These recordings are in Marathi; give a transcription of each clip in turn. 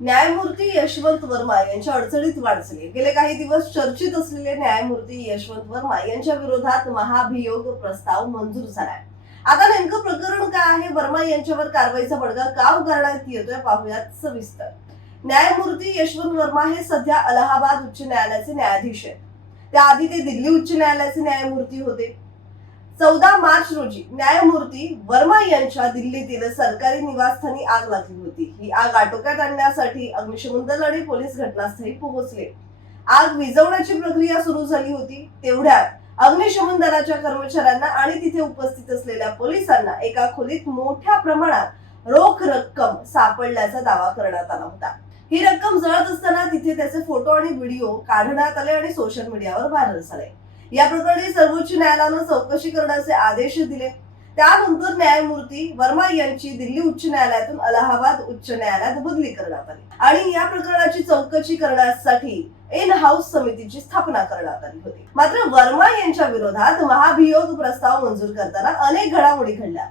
न्यायमूर्ती यशवंत वर्मा यांच्या अडचणीत वाढ झाली गेले काही दिवस चर्चेत असलेले न्यायमूर्ती यशवंत वर्मा यांच्या विरोधात महाभियोग प्रस्ताव मंजूर झालाय. आता नेमकं प्रकरण काय आहे? वर्मा यांच्यावर कारवाईचा बडगा का उगारण्यात येतोय पाहुयात सविस्तर. न्यायमूर्ती यशवंत वर्मा हे सध्या अलाहाबाद उच्च न्यायालयाचे न्यायाधीश आहेत. त्याआधी ते दिल्ली उच्च न्यायालयाचे न्यायमूर्ती होते. चौदा मार्च रोजी न्यायमूर्ती वर्मा यांच्या दिल्लीतील सरकारी निवासस्थानी आग लागली होती. ही आग आटोक्यात आणण्यासाठी अग्निशमन दल आणि पोलीस घटनास्थळी पोहोचले. आग विझवण्याची प्रक्रिया सुरू झाली होती. तेवढ्यात अग्निशमन दलाच्या कर्मचाऱ्यांना आणि तिथे उपस्थित असलेल्या पोलिसांना एका खोलीत मोठ्या प्रमाणात रोख रक्कम सापडल्याचा दावा करण्यात आला होता. ही रक्कम जळत असताना तिथे त्याचे फोटो आणि व्हिडिओ काढण्यात आले आणि सोशल मीडियावर व्हायरल झाले. या प्रकरणी सर्वोच्च न्यायालयानं चौकशी करण्याचे आदेश दिले. त्यानंतर न्यायमूर्ती वर्मा यांची दिल्ली उच्च न्यायालयातून अलाहाबाद उच्च न्यायालयात बदली करण्यात आली. आणि या प्रकरणाची चौकशी करण्यासाठी इन हाऊस समितीची स्थापना करण्यात आली होती. मात्र वर्मा यांच्या विरोधात महाभियोग प्रस्ताव मंजूर करताना अनेक घडामोडी घडल्या.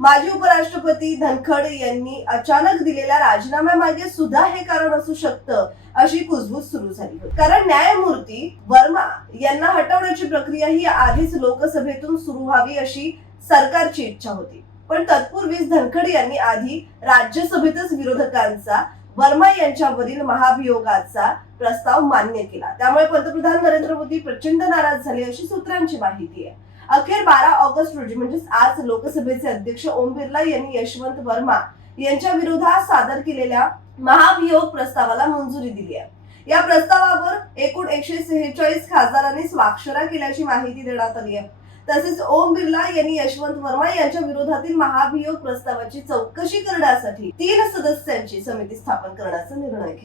माजी उपराष्ट्रपती धनखड यांनी अचानक दिलेल्या राजीनाम्यामागे सुद्धा हे कारण असू शकतं अशी कुजबूज सुरू झाली होती. कारण न्यायमूर्ती वर्मा यांना हटवण्याची प्रक्रिया ही आधीच लोकसभेतून सुरू व्हावी अशी सरकारची इच्छा होती. पण तत्पूर्वीच धनखड यांनी आधी राज्यसभेतच विरोधकांचा वर्मा यांच्यावरील महाभियोगाचा प्रस्ताव मान्य केला. त्यामुळे पंतप्रधान नरेंद्र मोदी प्रचंड नाराज झाले अशी सूत्रांची माहिती आहे. अखेर बारा ऑगस्ट रोजी म्हणजेच आज लोकसभेचे अध्यक्ष ओम बिर्ला यांनी यशवंत वर्मा यांच्या विरोधात सादर केलेल्या महाभियोग प्रस्तावाला मंजुरी दिली आहे. या प्रस्तावावर एकूण एकशे सेहेचाळीस खासदारांनी स्वाक्षरा केल्याची माहिती देण्यात आली आहे. तसेच ओम बिर्ला यांनी यशवंत वर्मा यांच्या विरोधातील महाभियोग प्रस्तावाची चौकशी करण्यासाठी तीन सदस्यांची समिती स्थापन करण्याचा निर्णय घेतला.